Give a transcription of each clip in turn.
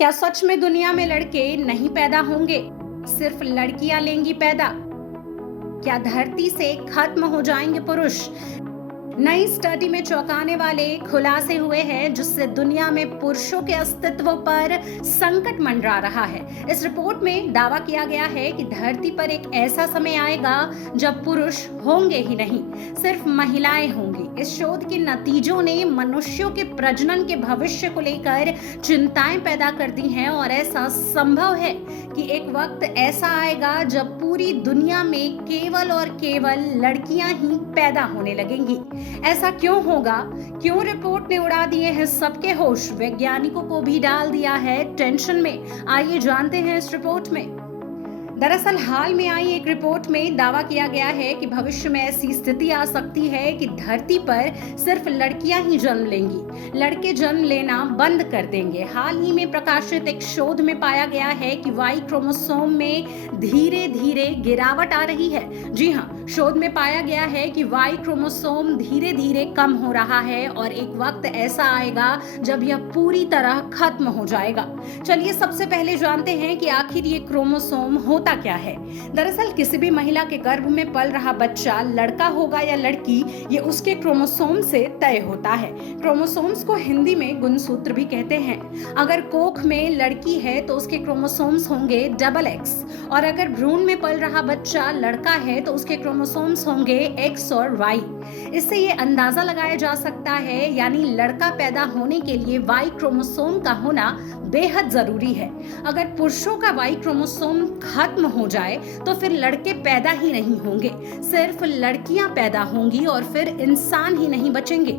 क्या सच में दुनिया में लड़के नहीं पैदा होंगे? सिर्फ लड़कियां लेंगी पैदा? क्या धरती से खत्म हो जाएंगे पुरुष? नई स्टडी में चौंकाने वाले खुलासे हुए हैं जिससे दुनिया में पुरुषों के अस्तित्व पर संकट मंडरा रहा है। इस रिपोर्ट में दावा किया गया है कि धरती पर एक ऐसा समय आएगा जब पुरुष होंगे ही नहीं, सिर्फ महिलाएं होंगी। इस शोध के नतीजों ने मनुष्यों के प्रजनन के भविष्य को लेकर चिंताएं पैदा कर दी हैं और ऐसा संभव है कि एक वक्त ऐसा आएगा जब पूरी दुनिया में केवल और केवल लड़कियां ही पैदा होने लगेंगी। ऐसा क्यों होगा? क्यों रिपोर्ट ने उड़ा दिए हैं सबके होश, वैज्ञानिकों को भी डाल दिया है टेंशन में? आइए जानते हैं इस रिपोर्ट में। दरअसल हाल में आई एक रिपोर्ट में दावा किया गया है कि भविष्य में ऐसी स्थिति आ सकती है कि धरती पर सिर्फ लड़कियां ही जन्म लेंगी, लड़के जन्म लेना बंद कर देंगे। हाल ही में प्रकाशित एक शोध में पाया गया है कि वाई क्रोमोसोम में धीरे धीरे गिरावट आ रही है। जी हाँ, शोध में पाया गया है कि वाई क्रोमोसोम धीरे धीरे कम हो रहा है और एक वक्त ऐसा आएगा जब यह पूरी तरह खत्म हो जाएगा। चलिए सबसे पहले जानते हैं कि आखिर ये क्रोमोसोम होता क्या है। दरअसल किसी भी महिला के गर्भ में पल रहा बच्चा लड़का होगा या लड़की, ये उसके क्रोमोसोम से तय होता है। क्रोमोसोम्स को हिंदी में गुणसूत्र भी कहते हैं। अगर कोख में लड़की है तो उसके क्रोमोसोम्स होंगे XX, और अगर भ्रूण में पल रहा बच्चा लड़का है तो उसके क्रोमोसोम्स होंगे X और Y। इससे ये अंदाजा लगाया जा सकता है, यानी लड़का पैदा होने के लिए Y क्रोमोसोम का होना बेहद जरूरी है। अगर पुरुषों का Y क्रोमोसोम खत्म हो जाए तो फिर लड़के पैदा ही नहीं होंगे, सिर्फ लड़कियां पैदा होंगी और फिर इंसान ही नहीं बचेंगे।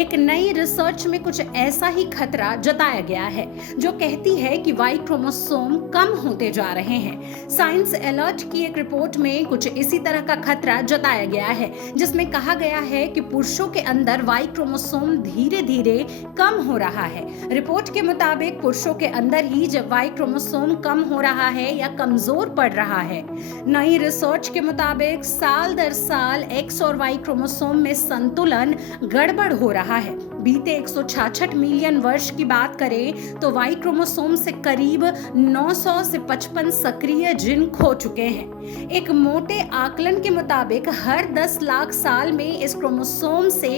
एक नई रिसर्च में कुछ ऐसा ही खतरा जताया गया है जो कहती है कि Y क्रोमोसोम कम होते जा रहे हैं। साइंस अलर्ट की एक रिपोर्ट में कुछ इसी तरह का खतरा जताया गया है, जिसमें कहा गया है कि पुरुषों के अंदर Y क्रोमोसोम धीरे धीरे कम हो रहा है। रिपोर्ट के मुताबिक पुरुषों के अंदर ही जब Y क्रोमोसोम कम हो रहा है या कमजोर पड़ रहा है। नई रिसर्च के मुताबिक साल दर साल X और Y क्रोमोसोम में संतुलन गड़बड़ हो रहा है। बीते 166 मिलियन वर्ष की बात करें तो Y क्रोमोसोम से करीब 900 से 55 सक्रिय जिन खो चुके हैं। एक मोटे आकलन के मुताबिक हर 10 लाख साल में इस क्रोमोसोम से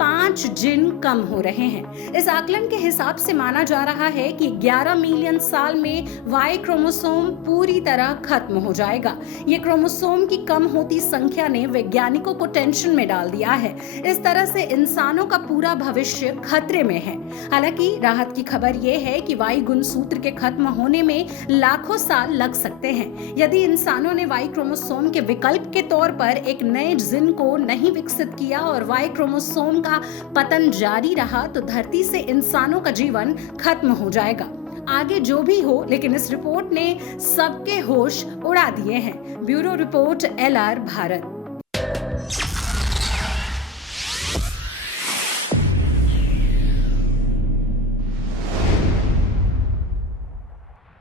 5 जिन कम हो रहे हैं। इस आकलन के हिसाब से माना जा रहा है कि 11 मिलियन साल में Y क्रोमोसोम पूरी तरह खत्म हो जाएगा। ये क्रोमोसोम की कम होती संख्या ने वैज्ञानिकों को टेंशन में डाल दिया है। इस तरह से इंसानों का पूरा भविष्य खतरे में है। हालांकि राहत की खबर यह है कि Y गुणसूत्र के खत्म होने में लाखों साल लग सकते हैं। यदि इंसानों ने Y क्रोमोसोम के विकल्प के तौर पर एक नए जिन को नहीं विकसित किया और Y क्रोमोसोम का पतन जारी रहा तो धरती से इंसानों का जीवन खत्म हो जाएगा। आगे जो भी हो, लेकिन इस रिपोर्ट ने सबके होश उड़ा दिए हैं। Bureau report LR Bharat.